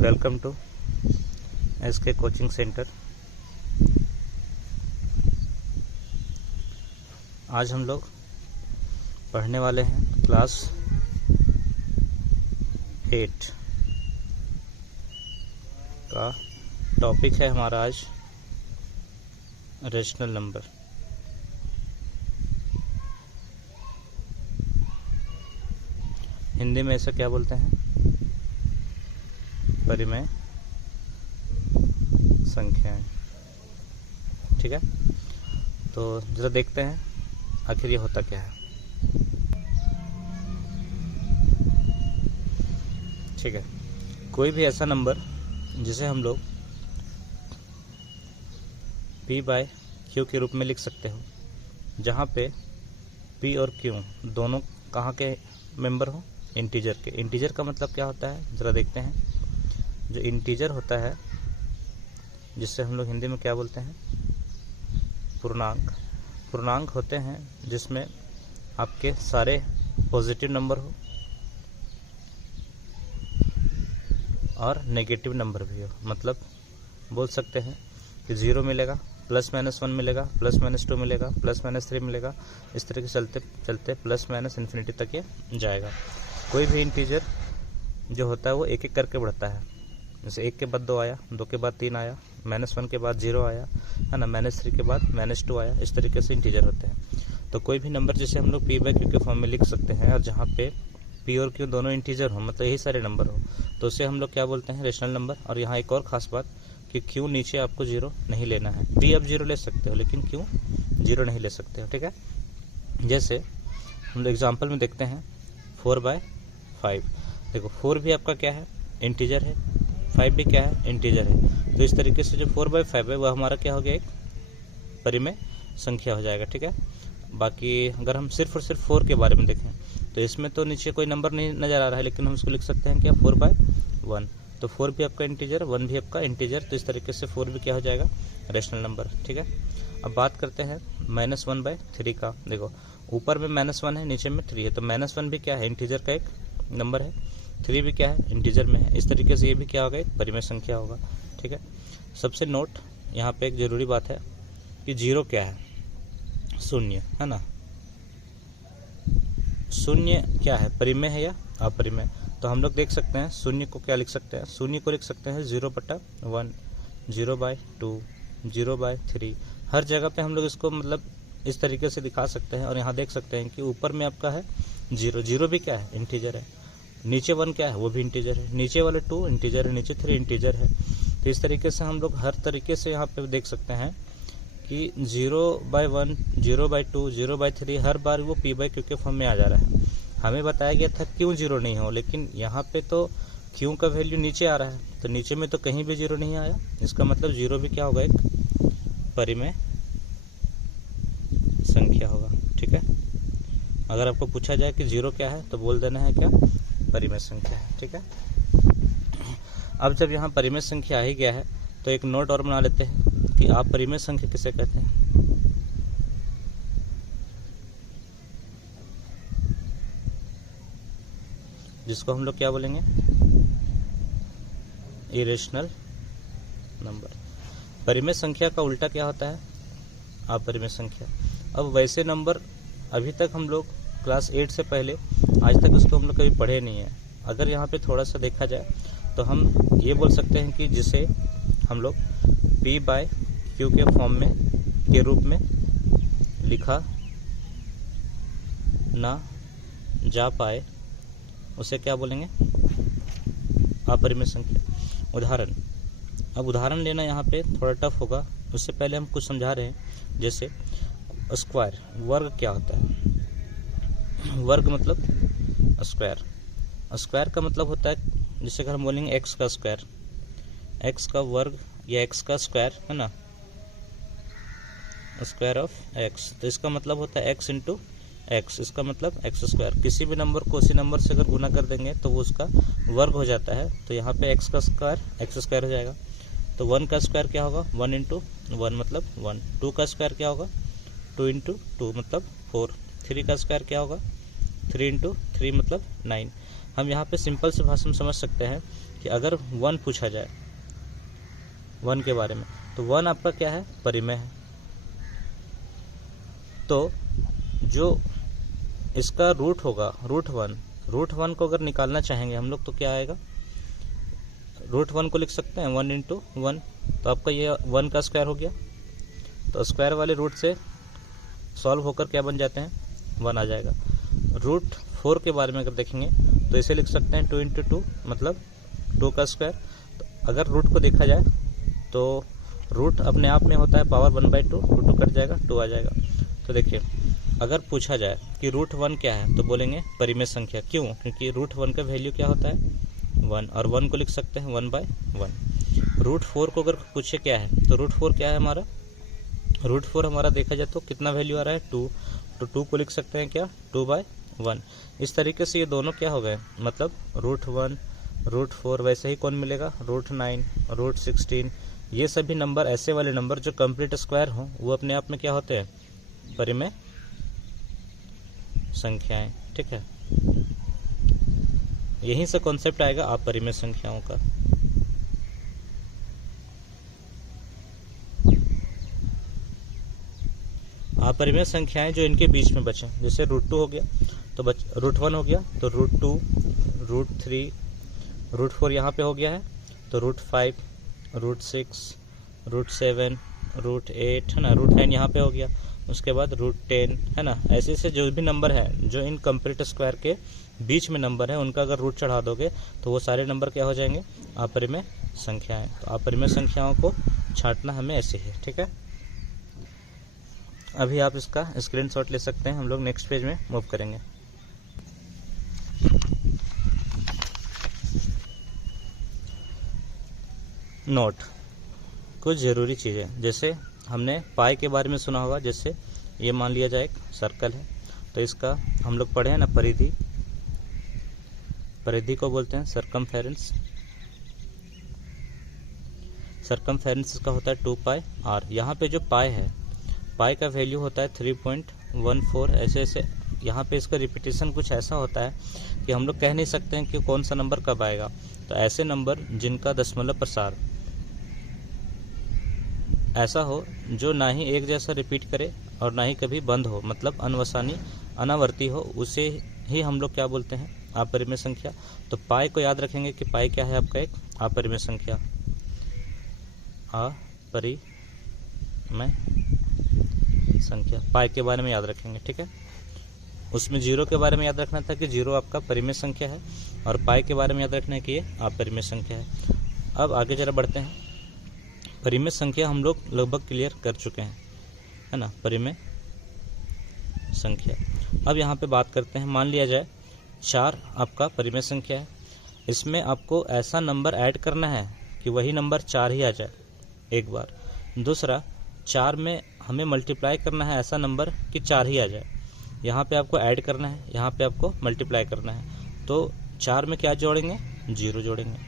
Welcome to SK coaching centre. आज हम लोग पढ़ने वाले हैं क्लास 8 का टॉपिक है हमारा आज रेशनल नंबर। हिंदी में ऐसा क्या बोलते हैं? परिमेय संख्याएं। ठीक है, तो जरा देखते हैं आखिर ये होता क्या है। ठीक है, कोई भी ऐसा नंबर जिसे हम लोग p बाय q के रूप में लिख सकते हो, जहाँ पे p और q दोनों कहाँ के मेंबर हो? इंटीजर के। इंटीजर का मतलब क्या होता है ज़रा देखते हैं। जो इंटीजर होता है जिससे हम लोग हिंदी में क्या बोलते हैं? पूर्णांक। पूर्णांक होते हैं जिसमें आपके सारे पॉजिटिव नंबर हो और नेगेटिव नंबर भी हो। मतलब बोल सकते हैं कि 0 मिलेगा, +-1 मिलेगा, +-2 मिलेगा, +-3 मिलेगा। इस तरह के चलते चलते +- इन्फिनिटी तक ये जाएगा। कोई भी इंटीजर जो होता है वो एक एक करके बढ़ता है। जैसे 1 के बाद 2 आया, 2 के बाद 3 आया, -1 के बाद 0 आया, है ना, -3 के बाद -2 आया। इस तरीके से इंटीजर होते हैं। तो कोई भी नंबर जिसे हम लोग p बाय q के फॉर्म में लिख सकते हैं और जहाँ पे p और q दोनों इंटीजर हो, मतलब यही सारे नंबर हो, तो उसे हम लोग क्या बोलते हैं? Rational number. और यहाँ एक और ख़ास बात कि q नीचे आपको 0 नहीं लेना है। p आप 0 ले सकते हो लेकिन q 0 नहीं ले सकते हो। ठीक है, जैसे हम लोग एग्जाम्पल में देखते हैं 4/5। देखो 4 भी आपका क्या है? इंटीजर है। 5 भी क्या है? इंटीजर है। तो इस तरीके से जो 4/5 है वह हमारा क्या हो गया? एक परिमेय संख्या हो जाएगा। ठीक है, बाकी अगर हम सिर्फ और सिर्फ 4 के बारे में देखें तो इसमें तो नीचे कोई नंबर नहीं नज़र आ रहा है, लेकिन हम इसको लिख सकते हैं क्या? 4/1। तो 4 भी आपका इंटीजर, 1 भी आपका इंटीजर। तो इस तरीके से 4 भी क्या हो जाएगा? Rational number. ठीक है, अब बात करते हैं -1/3 का। देखो ऊपर में -1 है, नीचे में 3 है, तो -1 भी क्या है? इंटीजर का एक नंबर है। 3 भी क्या है? इंटीजर में है। इस तरीके से ये भी क्या होगा? एक परिमेय संख्या होगा। ठीक है, सबसे नोट यहाँ पे एक ज़रूरी बात है कि 0 क्या है? शून्य, है ना। शून्य क्या है? परिमेय है या अपरिमेय? तो हम लोग देख सकते हैं शून्य को क्या लिख सकते हैं? शून्य को लिख सकते हैं 0/1, 0/2, 0/3। हर जगह पे हम लोग इसको मतलब इस तरीके से दिखा सकते हैं। और यहाँ देख सकते हैं कि ऊपर में आपका है 0, 0 भी क्या है? इंटीजर है। नीचे 1 क्या है? वो भी इंटीजर है। नीचे वाले 2 इंटीजर है, नीचे 3 इंटीजर है। तो इस तरीके से हम लोग हर तरीके से यहाँ पे देख सकते हैं कि 0/1, 0/2, 0/3 हर बार वो p बाय q के फॉर्म में आ जा रहा है। हमें बताया गया था क्यों 0 नहीं हो, लेकिन यहाँ पे तो q का वैल्यू नीचे आ रहा है, तो नीचे में तो कहीं भी 0 नहीं आया। इसका मतलब 0 भी क्या होगा? एक परिमेय संख्या होगा। ठीक है, अगर आपको पूछा जाए कि 0 क्या है तो बोल देना है क्या? परिमेय संख्या है। ठीक है, अब जब यहाँ परिमेय संख्या आ ही गया है तो एक नोट और बना लेते हैं कि आप परिमेय संख्या किसे कहते हैं? जिसको हम लोग क्या बोलेंगे? Irrational number. परिमेय संख्या का उल्टा क्या होता है? अपरिमेय संख्या। अब वैसे नंबर अभी तक हम लोग क्लास 8 से पहले आज तक उसको हम लोग कभी पढ़े नहीं है। अगर यहाँ पे थोड़ा सा देखा जाए तो हम ये बोल सकते हैं कि जिसे हम लोग p बाय q के फॉर्म में के रूप में लिखा ना जा पाए उसे क्या बोलेंगे? अपरिमेय संख्या। उदाहरण, अब उदाहरण लेना यहाँ पे थोड़ा टफ होगा, उससे पहले हम कुछ समझा रहे हैं। जैसे स्क्वायर, वर्ग क्या होता है? वर्ग मतलब स्क्वायर। स्क्वायर का मतलब होता है जैसे अगर हम बोलेंगे x का स्क्वायर, x का वर्ग या x का स्क्वायर, है ना, स्क्वायर ऑफ x, तो इसका मतलब होता है x इंटू x। इसका मतलब x स्क्वायर। किसी भी नंबर को उसी नंबर से अगर गुना कर देंगे तो वो उसका वर्ग हो जाता है। तो यहाँ पे x का स्क्वायर x स्क्वायर हो जाएगा। तो 1 का स्क्वायर क्या होगा? 1 इंटू 1 मतलब 1। 2 का स्क्वायर क्या होगा? 2 इंटू 2 मतलब 4। 3 का स्क्वायर क्या होगा? 3 इंटू 3 मतलब 9। हम यहाँ पे सिंपल से भाषा में समझ सकते हैं कि अगर 1 पूछा जाए 1 के बारे में, तो 1 आपका क्या है, परिमेय है। तो जो इसका रूट होगा रूट वन को अगर निकालना चाहेंगे हम लोग तो क्या आएगा, रूट 1 को लिख सकते हैं 1 इंटू 1, तो आपका ये 1 का स्क्वायर हो गया। तो स्क्वायर वाले रूट से सॉल्व होकर क्या बन जाते हैं, 1 आ जाएगा। रूट 4 के बारे में अगर देखेंगे तो इसे लिख सकते हैं 2 इंटू 2 मतलब 2 का स्क्वायर। तो अगर रूट को देखा जाए तो रूट अपने आप में होता है पावर 1/2, 2 कट जाएगा 2 आ जाएगा। तो देखिए अगर पूछा जाए कि रूट 1 क्या है तो बोलेंगे परिमेय संख्या। क्यों, क्योंकि रूट 1 का वैल्यू क्या होता है 1, और 1 को लिख सकते हैं 1/1। रूट 4 को अगर पूछे क्या है तो रूट 4 क्या है हमारा, रूट 4 हमारा देखा जाए तो कितना वैल्यू आ रहा है 2, तो 2 को लिख सकते हैं क्या 2/1। इस तरीके से ये दोनों क्या हो गए, मतलब रूट 1 रूट 4, वैसे ही कौन मिलेगा रूट 9 रूट 16। ये सभी नंबर ऐसे वाले नंबर जो कंप्लीट स्क्वायर हों वो अपने आप में क्या होते हैं, परिमेय संख्याएं। ठीक है, यहीं से कॉन्सेप्ट आएगा अपरिमेय संख्याओं का। अपरिमेय संख्याएं जो इनके बीच में बचे, जैसे रूट 2 हो गया तो रूट 1 हो गया तो रूट 2 रूट 3 रूट 4 यहाँ पे हो गया है तो रूट 5 रूट 6 रूट 7 रूट 8 है ना, रूट 9 यहाँ पे हो गया, उसके बाद रूट 10 है ना। ऐसे ऐसे जो भी नंबर है जो इन कंप्लीट स्क्वायर के बीच में नंबर है उनका अगर रूट चढ़ा दोगे तो वो सारे नंबर क्या हो जाएंगे, अपरिमेय संख्याएं। तो अपरिमेय संख्याओं को छांटना हमें ऐसे ही, ठीक है। अभी आप इसका स्क्रीनशॉट ले सकते हैं, हम लोग नेक्स्ट पेज में मूव करेंगे। नोट, कुछ ज़रूरी चीज़ें, जैसे हमने पाई के बारे में सुना होगा। जैसे ये मान लिया जाए एक सर्कल है तो इसका हम लोग पढ़े हैं ना परिधि, परिधि को बोलते हैं सरकमफेरेंस। सरकमफेरेंस इसका होता है 2πr। यहाँ पे जो पाई है, पाई का वैल्यू होता है 3.14। ऐसे ऐसे यहाँ पे इसका रिपीटेशन कुछ ऐसा होता है कि हम लोग कह नहीं सकते हैं कि कौन सा नंबर कब आएगा। तो ऐसे नंबर जिनका दशमलव प्रसार ऐसा हो जो ना ही एक जैसा रिपीट करे और ना ही कभी बंद हो, मतलब अनावर्ती हो, उसे ही हम लोग क्या बोलते हैं, अपरिमेय संख्या। तो पाई को याद रखेंगे कि पाई क्या है आपका एक अपरिमेय संख्या, अपरिमेय संख्या। पाई के बारे में याद रखेंगे, ठीक है। उसमें जीरो के बारे में याद रखना था कि जीरो आपका परिमेय संख्या है, और पाई के बारे में याद रखना है कि ये अपरिमेय संख्या है। अब आगे जरा बढ़ते हैं। परिमेय संख्या हम लोग लगभग क्लियर कर चुके हैं, है ना, परिमेय संख्या। अब यहाँ पे बात करते हैं, मान लिया जाए 4 आपका परिमेय संख्या है। इसमें आपको ऐसा नंबर ऐड करना है कि वही नंबर 4 ही आ जाए एक बार। दूसरा, 4 में हमें मल्टीप्लाई करना है ऐसा नंबर कि 4 ही आ जाए। यहाँ पे आपको ऐड करना है, यहाँ पे आपको मल्टीप्लाई करना है। तो 4 में क्या जोड़ेंगे, 0 जोड़ेंगे,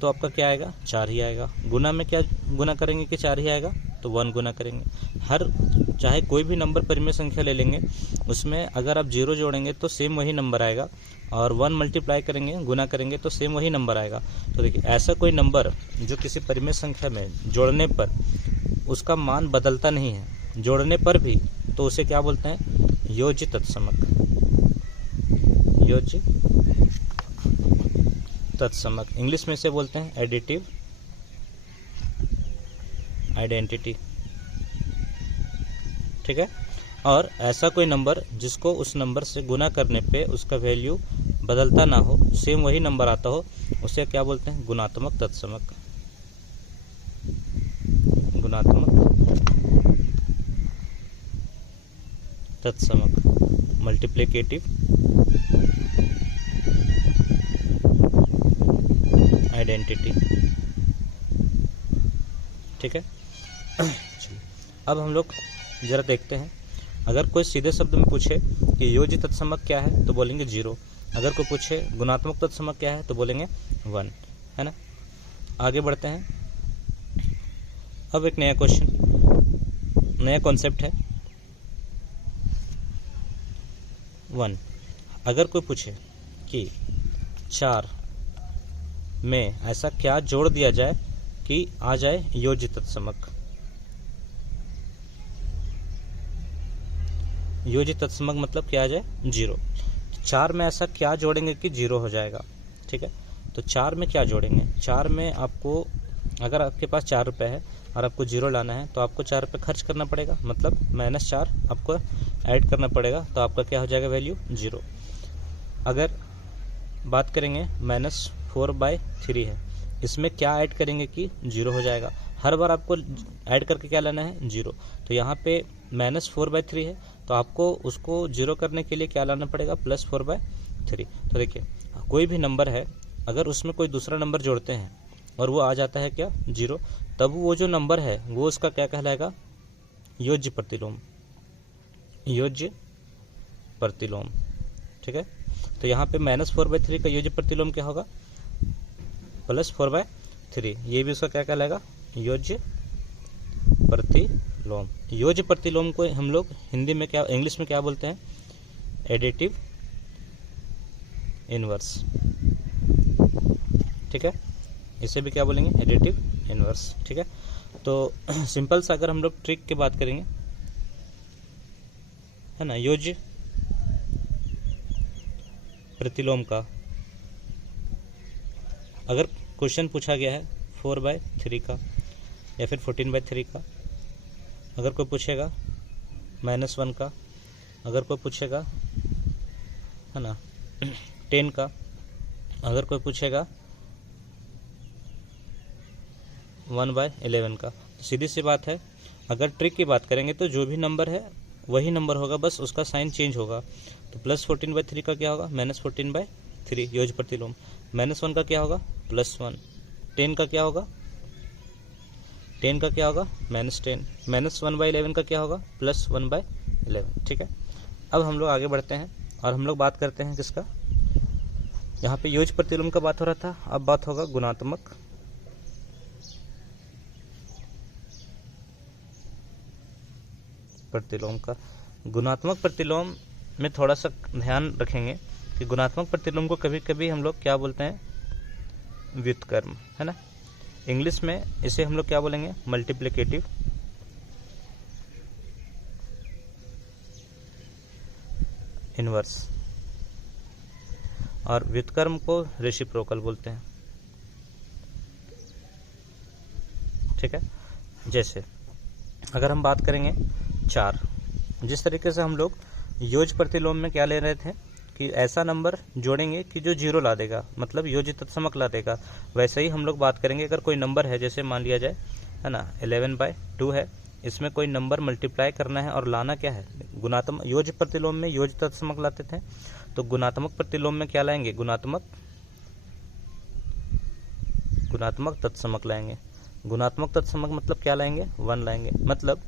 तो आपका क्या आएगा, 4 ही आएगा। गुना में क्या गुना करेंगे कि 4 ही आएगा, तो 1 गुना करेंगे। हर चाहे कोई भी नंबर परिमेय संख्या ले लेंगे, उसमें अगर आप 0 जोड़ेंगे तो सेम वही नंबर आएगा, और 1 मल्टीप्लाई करेंगे, गुना करेंगे तो सेम वही नंबर आएगा। तो देखिए, ऐसा कोई नंबर जो किसी परिमेय संख्या में जोड़ने पर उसका मान बदलता नहीं है, जोड़ने पर भी, तो उसे क्या बोलते हैं, योज्य तत्समक। योज्य तत्समक इंग्लिश में से बोलते हैं एडिटिव आइडेंटिटी, ठीक है। और ऐसा कोई नंबर जिसको उस नंबर से गुना करने पे उसका वैल्यू बदलता ना हो, सेम वही नंबर आता हो, उसे क्या बोलते हैं, गुणात्मक तत्समक। गुणात्मक तत्समक, मल्टीप्लिकेटिव आइडेंटिटी, ठीक है। अब हम लोग जरा देखते हैं, अगर कोई सीधे शब्द में पूछे कि योज्य तत्समक क्या है तो बोलेंगे 0। अगर कोई पूछे गुणात्मक तत्समक क्या है तो बोलेंगे 1, है ना। आगे बढ़ते हैं। अब एक नया क्वेश्चन, नया कॉन्सेप्ट है 1। अगर कोई पूछे कि 4 में ऐसा क्या जोड़ दिया जाए कि आ जाए योज्य तत्समक। योज्य तत्समक मतलब क्या आ जाए 0। 4 में ऐसा क्या जोड़ेंगे कि 0 हो जाएगा, ठीक है। तो 4 में क्या जोड़ेंगे, 4 में आपको, अगर आपके पास 4 रुपये है और आपको 0 लाना है तो आपको 4 रुपये खर्च करना पड़ेगा, मतलब -4 आपको ऐड करना पड़ेगा, तो आपका क्या हो जाएगा वैल्यू 0। अगर बात करेंगे -4/3 है, इसमें क्या ऐड करेंगे कि 0 हो जाएगा। हर बार आपको ऐड करके क्या लाना है 0। तो यहाँ पे -4/3 है तो आपको उसको 0 करने के लिए क्या लाना पड़ेगा +4/3। तो देखिए कोई भी नंबर है, अगर उसमें कोई दूसरा नंबर जोड़ते हैं और वो आ जाता है क्या 0, तब वो जो नंबर है वो उसका क्या कहलाएगा योज्य प्रतिलोम। योज्य प्रतिलोम, ठीक है। तो यहाँ पे -4/3 का योज्य प्रतिलोम क्या होगा +4/3, ये भी उसका क्या कहलाएगा योज्य प्रतिलोम। योज्य प्रतिलोम को हम लोग हिंदी में क्या, इंग्लिश में क्या बोलते हैं, एडिटिव इनवर्स, ठीक है। इसे भी क्या बोलेंगे एडिटिव इनवर्स, ठीक है। तो सिंपल सा अगर हम लोग ट्रिक की बात करेंगे, है ना, योज्य प्रतिलोम का अगर क्वेश्चन पूछा गया है 4/3 का या फिर 14/3 का, अगर कोई पूछेगा -1 का, अगर कोई पूछेगा, है ना, 10 का, अगर कोई पूछेगा 1/11 का, तो सीधी सी बात है, अगर ट्रिक की बात करेंगे तो जो भी नंबर है वही नंबर होगा, बस उसका साइन चेंज होगा। तो +14/3 का क्या होगा -14/3 योज्य प्रतिलोम। -1 का क्या होगा +1, 10 का क्या होगा, 10 का क्या होगा -10, -1/11 का क्या होगा +1/11, ठीक है। अब हम लोग आगे बढ़ते हैं और हम लोग बात करते हैं किसका, यहाँ पे योज्य प्रतिलोम का बात हो रहा था, अब बात होगा गुणात्मक प्रतिलोम का। गुणात्मक प्रतिलोम में थोड़ा सा ध्यान रखेंगे कि गुणात्मक प्रतिलोम को कभी कभी हम लोग क्या बोलते हैं व्युत्क्रम, है ना। इंग्लिश में इसे हम लोग क्या बोलेंगे मल्टीप्लिकेटिव इनवर्स, और व्युत्क्रम को रेसिप्रोकल बोलते हैं, ठीक है। जैसे अगर हम बात करेंगे 4, जिस तरीके से हम लोग योज्य प्रतिलोम में क्या ले रहे थे कि ऐसा नंबर जोड़ेंगे कि जो 0 ला देगा, मतलब योज्य तत्समक ला देगा, वैसे ही हम लोग बात करेंगे अगर कोई नंबर है, जैसे मान लिया जाए, है ना, 11/2 है, इसमें कोई नंबर मल्टीप्लाई करना है और लाना क्या है गुणात्मक। योज्य प्रतिलोम में योज्य तत्समक लाते थे, तो गुणात्मक प्रतिलोम में क्या लाएंगे गुणात्मक तत्समक लाएंगे। गुणात्मक तत्समक मतलब क्या लाएंगे 1 लाएंगे, मतलब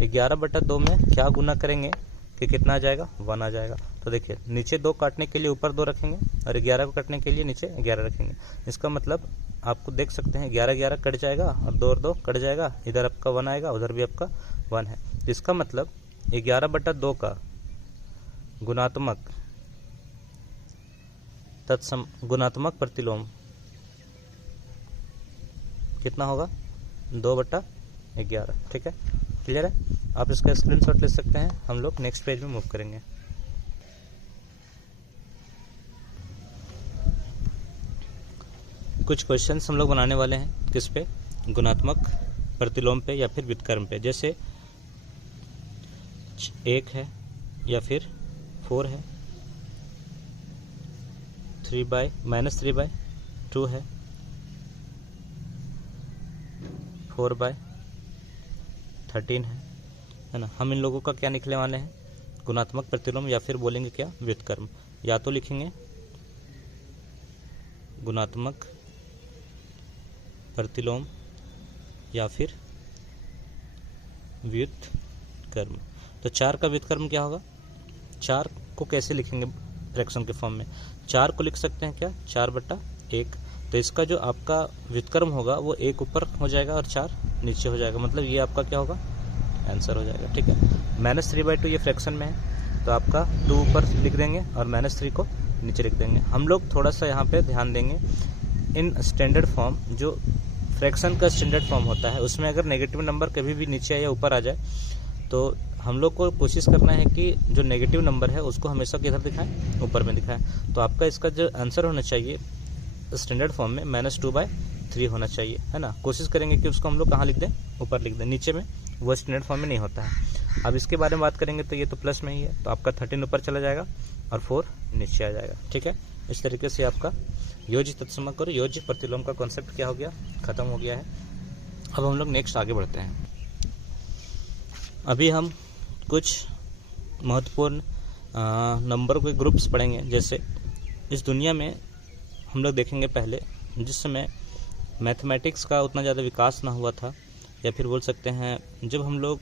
11/2 में क्या गुना करेंगे कि कितना आ जाएगा 1 आ जाएगा। तो देखिए नीचे 2 काटने के लिए ऊपर 2 रखेंगे और 11 को काटने के लिए नीचे 11 रखेंगे। इसका मतलब आपको देख सकते हैं 11 कट जाएगा और 2 और 2 कट जाएगा, इधर आपका 1 आएगा, उधर भी आपका 1 है। इसका मतलब 11/2 का गुणात्मक प्रतिलोम कितना होगा 2/11, ठीक है। क्लियर है, आप इसका स्क्रीनशॉट ले सकते हैं, हम लोग नेक्स्ट पेज में मूव करेंगे। कुछ क्वेश्चंस हम लोग बनाने वाले हैं किस पे, गुणात्मक प्रतिलोम पे या फिर व्युत्क्रम पे। जैसे 1 है या फिर 4 है, -3/2 है, 4/13 है ना। हम इन लोगों का क्या निकलने वाले हैं गुणात्मक प्रतिलोम या फिर बोलेंगे क्या व्युत्क्रम। या तो लिखेंगे गुणात्मक प्रतिलोम या फिर व्युत्क्रम। तो 4 का व्युत्क्रम क्या होगा, 4 को कैसे लिखेंगे फ्रैक्शन के फॉर्म में, 4 को लिख सकते हैं क्या 4/1। तो इसका जो आपका व्युत्क्रम होगा वो 1 ऊपर हो जाएगा और 4 नीचे हो जाएगा, मतलब ये आपका क्या होगा आंसर हो जाएगा, ठीक है। -3/2 ये फ्रैक्शन में है तो आपका 2 ऊपर लिख देंगे और -3 को नीचे लिख देंगे। हम लोग थोड़ा सा यहाँ पे ध्यान देंगे, इन स्टैंडर्ड फॉर्म जो फ्रैक्शन का स्टैंडर्ड फॉर्म होता है उसमें अगर नेगेटिव नंबर कभी भी नीचे या ऊपर आ जाए तो हम लोग को कोशिश करना है कि जो नेगेटिव नंबर है उसको हमेशा किधर दिखाएं, ऊपर में दिखाएं। तो आपका इसका जो आंसर होना चाहिए स्टैंडर्ड फॉर्म में -2/3 होना चाहिए, है ना। कोशिश करेंगे कि उसको हम लोग कहाँ लिख दें, ऊपर लिख दें, नीचे में वो स्टैंडर्ड फॉर्म में नहीं होता है। अब इसके बारे में बात करेंगे तो ये तो प्लस में ही है, तो आपका 13 ऊपर चला जाएगा और 4 नीचे आ जाएगा, ठीक है। इस तरीके से आपका योज्य तत्समक और योज्य प्रतिलोम का कॉन्सेप्ट क्या हो गया, खत्म हो गया है। अब हम लोग नेक्स्ट आगे बढ़ते हैं। अभी हम कुछ महत्वपूर्ण नंबर के ग्रुप्स पढ़ेंगे। जैसे इस दुनिया में हम लोग देखेंगे पहले जिस समय मैथमेटिक्स का उतना ज़्यादा विकास ना हुआ था, या फिर बोल सकते हैं जब हम लोग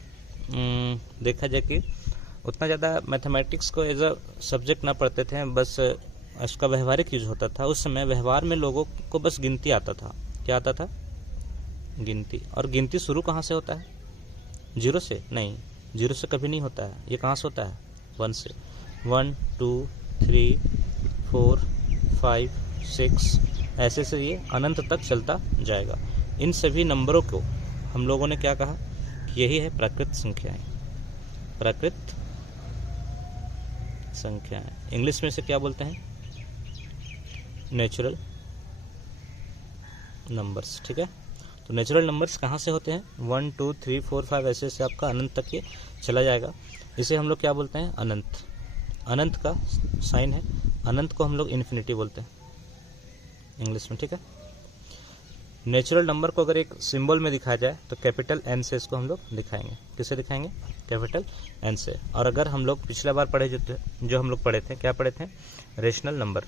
देखा जाए कि उतना ज़्यादा मैथमेटिक्स को एज अ सब्जेक्ट ना पढ़ते थे, बस इसका व्यवहारिक यूज होता था। उस समय व्यवहार में लोगों को बस गिनती आता था। क्या आता था? गिनती। और गिनती शुरू कहाँ से होता है? 0 से नहीं, 0 से कभी नहीं होता है। ये कहाँ से होता है? 1 से। 1 2 3 4 5 6 ऐसे से ये अनंत तक चलता जाएगा। इन सभी नंबरों को हम लोगों ने क्या कहा कि यही है प्राकृत संख्याएं। प्राकृत संख्याएं इंग्लिश में से क्या बोलते हैं? नेचुरल नंबर्स, ठीक है। तो नेचुरल नंबर्स कहाँ से होते हैं? 1 2 3 4 5 ऐसे से आपका अनंत तक ये चला जाएगा। इसे हम लोग क्या बोलते हैं? अनंत। अनंत का साइन है, अनंत को हम लोग इन्फिनिटी बोलते हैं इंग्लिश में, ठीक है। नेचुरल नंबर को अगर एक सिंबल में दिखाया जाए तो कैपिटल एन से इसको हम लोग दिखाएंगे। किससे दिखाएंगे? कैपिटल एन से। और अगर हम लोग पिछला बार पढ़े जो हम लोग पढ़े थे, क्या पढ़े थे? Rational number.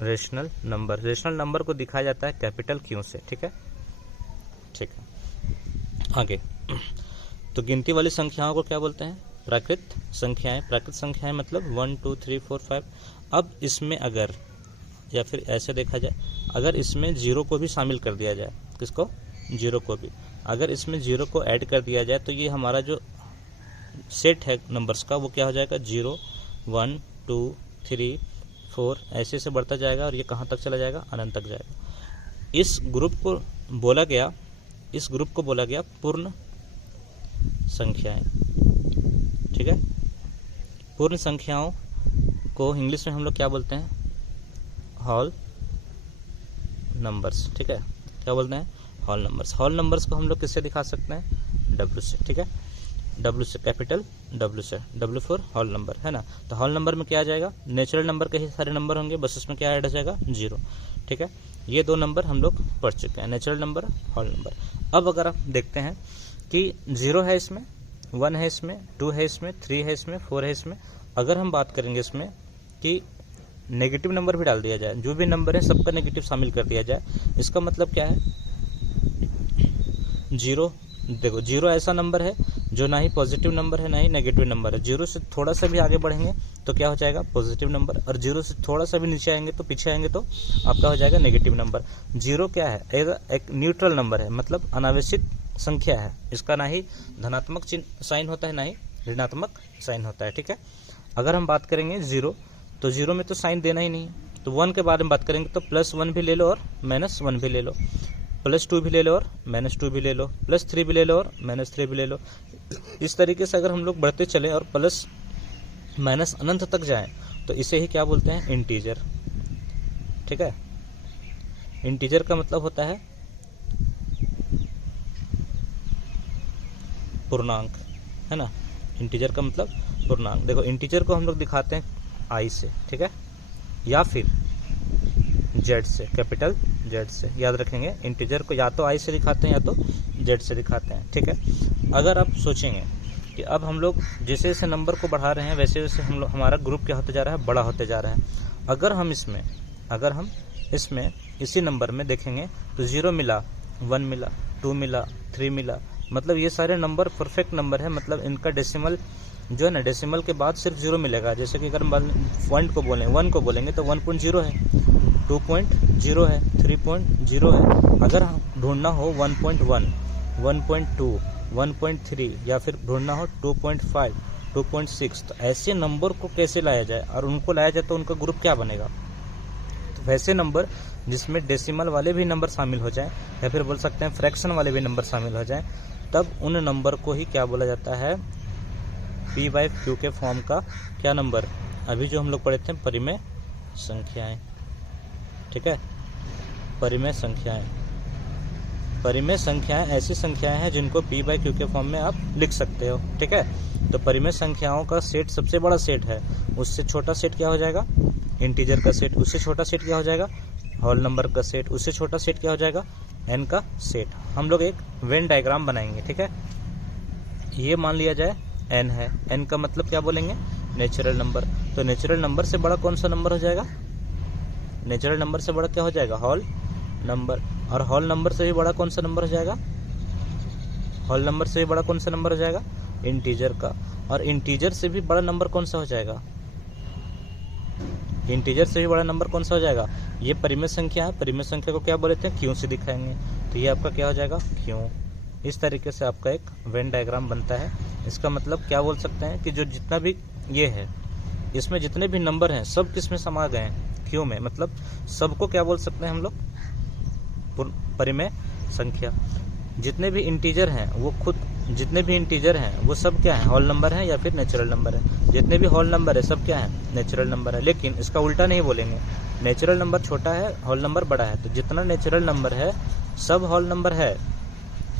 Rational number, rational number को दिखाया जाता है कैपिटल क्यू से, ठीक है। ठीक है, आगे तो गिनती वाली संख्याओं को क्या बोलते हैं? प्राकृत संख्याएं। प्राकृत संख्याएं मतलब 1 2 3 4 5। अब इसमें अगर, या फिर ऐसे देखा जाए, अगर इसमें 0 को भी शामिल कर दिया जाए, किसको? 0 को भी। अगर इसमें 0 को ऐड कर दिया जाए तो ये हमारा जो सेट है नंबर्स का वो क्या हो जाएगा? 0 1 2 3 4 ऐसे से बढ़ता जाएगा और ये कहाँ तक चला जाएगा? अनंत तक जाएगा। इस ग्रुप को बोला गया पूर्ण संख्याएं, ठीक है। पूर्ण संख्याओं को इंग्लिश में हम लोग क्या बोलते हैं? होल नंबर्स, ठीक है। क्या बोलते हैं? Whole numbers. होल नंबर्स को हम लोग किससे दिखा सकते हैं? W से, ठीक है। W से, कैपिटल W से। W फॉर होल नंबर, है ना। तो होल नंबर में क्या आ जाएगा? नेचुरल नंबर के ही सारे नंबर होंगे, बस इसमें क्या ऐड हो जाएगा? 0, ठीक है। ये 2 नंबर हम लोग पढ़ चुके हैं, नेचुरल नंबर, होल नंबर। अब अगर आप देखते हैं कि 0 है इसमें, 1 है इसमें, 2 है इसमें, 3 है इसमें, 4 है इसमें। अगर हम बात करेंगे इसमें कि नेगेटिव नंबर भी डाल दिया जाए, जो भी नंबर है सबका नेगेटिव शामिल कर दिया जाए, इसका मतलब क्या है? 0, देखो 0 ऐसा नंबर है जो ना ही पॉजिटिव नंबर है ना ही नेगेटिव नंबर है। 0 से थोड़ा सा भी आगे बढ़ेंगे तो क्या हो जाएगा? Positive number. और 0 से थोड़ा सा भी नीचे आएंगे तो पीछे आएंगे तो आपका हो जाएगा नेगेटिव नंबर। 0 क्या है? एक न्यूट्रल नंबर है, मतलब अनावश्यक संख्या है। इसका ना ही धनात्मक चिन्ह साइन होता है ना ही ऋणात्मक साइन होता है, ठीक है। अगर हम बात करेंगे 0, तो 0 में तो साइन देना ही नहीं है। तो 1 के बारे में बात करेंगे तो +1 भी ले लो और -1 भी ले लो, +2 भी ले लो और -2 भी ले लो, +3 भी ले लो और -3 भी ले लो। इस तरीके से अगर हम लोग बढ़ते चले और प्लस माइनस अनंत तक जाएं तो इसे ही क्या बोलते हैं? इंटीजर, ठीक है। इंटीजर का मतलब होता है पूर्णांक, है ना। इंटीजर का मतलब पूर्णांक। देखो इंटीजर को हम लोग दिखाते हैं I से, ठीक है, या फिर Z से, कैपिटल Z से। याद रखेंगे इंटीजर को या तो I से दिखाते हैं या तो Z से दिखाते हैं, ठीक है। अगर आप सोचेंगे कि अब हम लोग जैसे जैसे नंबर को बढ़ा रहे हैं वैसे वैसे हम लोग हमारा ग्रुप क्या होते जा रहा है? बड़ा होते जा रहा है। अगर हम इसमें इसी नंबर में देखेंगे तो 0 मिला, 1 मिला, 2 मिला, 3 मिला, मतलब ये सारे नंबर परफेक्ट नंबर है। मतलब इनका डेसिमल जो है ना, डेसिमल के बाद सिर्फ 0 मिलेगा। जैसे कि अगर हम 1 को बोलेंगे तो 1.0 है, 2.0 है, 3.0 है। अगर हम ढूंढना हो 1.1, 1.2, 1.3 या फिर ढूंढना हो 2.5 2.6। तो ऐसे नंबर को कैसे लाया जाए, और उनको लाया जाए तो उनका ग्रुप क्या बनेगा? तो वैसे नंबर जिसमें डेसिमल वाले भी नंबर शामिल हो जाएं, या फिर बोल सकते हैं फ्रैक्शन वाले भी नंबर शामिल हो जाएं, तब उन नंबर को ही क्या बोला जाता है? p/q के फॉर्म का क्या नंबर? अभी जो हम लोग पढ़े थे परिमेय संख्याएं, ठीक है। परिमेय संख्याएं, परिमेय संख्याएं ऐसी संख्याएं हैं जिनको p/q के फॉर्म में आप लिख सकते हो, ठीक है। तो परिमेय संख्याओं का सेट सबसे बड़ा सेट है, उससे छोटा सेट क्या हो जाएगा? इंटीजर का सेट। उससे छोटा सेट क्या हो जाएगा? होल नंबर का सेट। उससे छोटा सेट क्या हो जाएगा? n का सेट। हम लोग एक वेन डायग्राम बनाएंगे, ठीक है। ये मान लिया जाए n है, n का मतलब क्या बोलेंगे? Natural number. तो नेचुरल नंबर से बड़ा कौन सा नंबर हो जाएगा? नेचुरल नंबर से बड़ा क्या हो जाएगा? Whole number. और होल नंबर से भी बड़ा कौन सा नंबर हो जाएगा? होल नंबर से भी बड़ा कौन सा नंबर हो जाएगा? इंटीजर का। और इंटीजर से भी बड़ा नंबर कौन सा हो जाएगा? इंटीजर से भी बड़ा नंबर कौन सा हो जाएगा? ये परिमेय संख्या है, परिमेय संख्या को क्या बोलते हैं? क्यू से दिखाएंगे। तो ये आपका क्या हो जाएगा? क्यू। इस तरीके से आपका एक वेन डायग्राम बनता है। इसका मतलब क्या बोल सकते हैं कि जो जितना भी ये है, इसमें जितने भी नंबर हैं सब किस में समा गए हैं? क्यू में। मतलब सबको क्या बोल सकते हैं हम लोग? परिमेय संख्या। जितने भी इंटीजर हैं वो खुद, जितने भी इंटीजर हैं वो सब क्या है? होल नंबर है या फिर नेचुरल नंबर है। जितने भी होल नंबर है सब क्या है? नेचुरल नंबर है। लेकिन इसका उल्टा नहीं बोलेंगे, नेचुरल नंबर छोटा है, होल नंबर बड़ा है। तो जितना नेचुरल नंबर है सब होल नंबर है,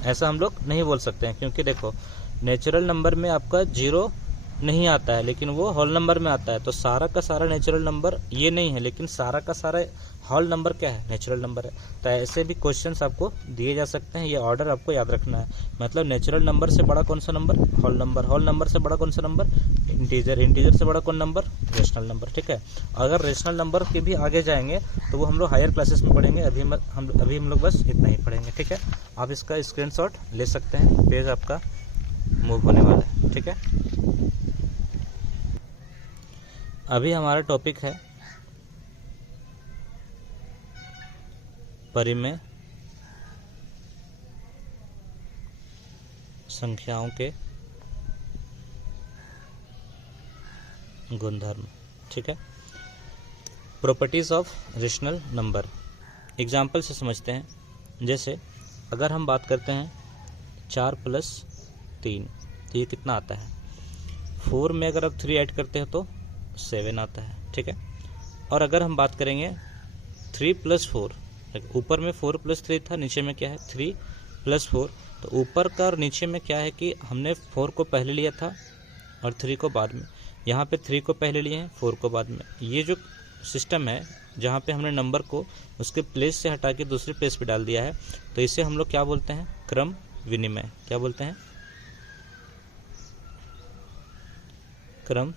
ऐसा हम लोग नहीं बोल सकते हैं। क्योंकि देखो, नेचुरल नंबर में आपका जीरो नहीं आता है, लेकिन वो होल नंबर में आता है। तो सारा का सारा नेचुरल नंबर ये नहीं है, लेकिन सारा का सारा होल नंबर क्या है? नेचुरल नंबर है। तो ऐसे भी क्वेश्चंस आपको दिए जा सकते हैं, ये ऑर्डर आपको याद रखना है। मतलब नेचुरल नंबर से बड़ा कौन सा number? Whole number. Whole number से बड़ा कौन सा नंबर? इंटीजर। इंटीजर से बड़ा कौन नंबर? रेशनल नंबर, ठीक है। अगर रेशनल नंबर के भी आगे जाएंगे तो वो हम लोग हायर क्लासेस में पढ़ेंगे, अभी हम लोग बस इतना ही पढ़ेंगे, ठीक है। आप इसका स्क्रीनशॉट ले सकते हैं, पेज आपका मूव होने वाला है, ठीक है। अभी हमारा टॉपिक है परिमेय संख्याओं के गुणधर्म, ठीक है। Properties of rational number. Example से समझते हैं। जैसे अगर हम बात करते हैं 4 + 3, तो ये कितना आता है? 4 में अगर आप 3 ऐड करते हो तो 7 आता है, ठीक है। और अगर हम बात करेंगे 3 + 4, ऊपर में 4 + 3 था, नीचे में क्या है? 3 + 4। तो ऊपर का और नीचे में क्या है कि हमने 4 को पहले लिया था और 3 को बाद में। यहाँ पे 3 को पहले लिए हैं, 4 को बाद में। ये जो सिस्टम है जहाँ पे हमने नंबर को उसके प्लेस से हटा के दूसरे प्लेस पे डाल दिया है, तो इसे हम लोग क्या बोलते हैं? क्रम विनिमय। क्या बोलते हैं? क्रम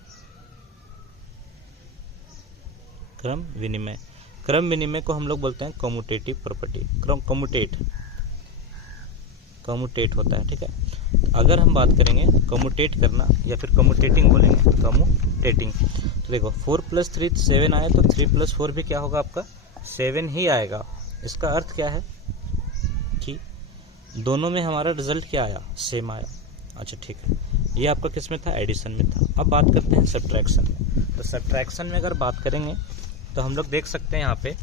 विनिमय। क्रम विनिमय को हम लोग बोलते हैं कम्यूटेटिव प्रॉपर्टी। कम्यूटेट होता है, ठीक है। अगर हम बात करेंगे कम्यूटेट करना या फिर कम्यूटेटिंग बोलेंगे, तो कम्यूटेटिंग। तो देखो 4 + 3 7 आया, तो 3 + 4 भी क्या होगा आपका? 7 ही आएगा। इसका अर्थ क्या है कि दोनों में हमारा रिजल्ट क्या आया? सेम आया। अच्छा, ठीक है। ये आपका किस में था? एडिशन में था। अब बात करते हैं सब्ट्रैक्शन में। तो सब्ट्रैक्शन में अगर बात करेंगे तो हम लोग देख सकते हैं यहाँ पे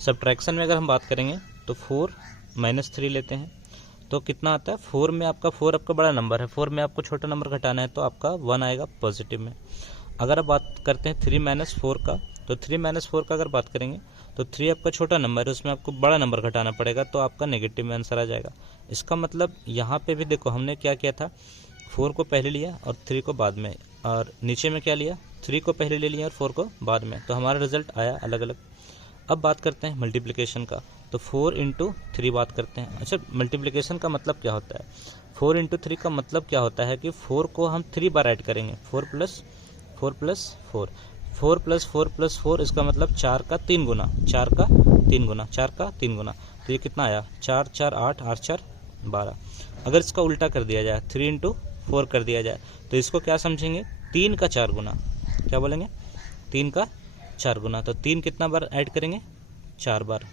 सब्ट्रैक्शन में अगर हम बात करेंगे तो 4 - 3 लेते हैं तो कितना आता है? 4 में आपका 4 आपका बड़ा नंबर है, 4 में आपको छोटा नंबर घटाना है तो आपका 1 आएगा पॉजिटिव में। अगर आप बात करते हैं 3 - 4 का, तो 3 - 4 का अगर बात करेंगे तो 3 आपका छोटा नंबर है, उसमें आपको बड़ा नंबर घटाना पड़ेगा, तो आपका नेगेटिव में आंसर आ जाएगा। इसका मतलब यहाँ पे भी देखो हमने क्या किया था? 4 को पहले लिया और 3 को बाद में, और नीचे में क्या लिया? 3 को पहले ले लिया और 4 को बाद में, तो हमारा रिजल्ट आया अलग अलग। अब बात करते हैं मल्टीप्लिकेशन का, तो 4 × 3 बात करते हैं। अच्छा, मल्टीप्लिकेशन का मतलब क्या होता है? 4 × 3 का मतलब क्या होता है कि 4 को हम 3 बार ऐड करेंगे। 4 + 4 + 4, 4 + 4 + 4, इसका मतलब 4 का 3 गुना, 4 का 3 गुना, 4 का 3 गुना। तो ये कितना आया? 4 × 4 8, 8 × 4 12। अगर इसका उल्टा कर दिया जाए, 3 × 4 कर दिया जाए, तो इसको क्या समझेंगे? 3 का 4 गुना। क्या बोलेंगे? 3 का 4 गुना। तो 3 कितना बार ऐड करेंगे? 4 बार,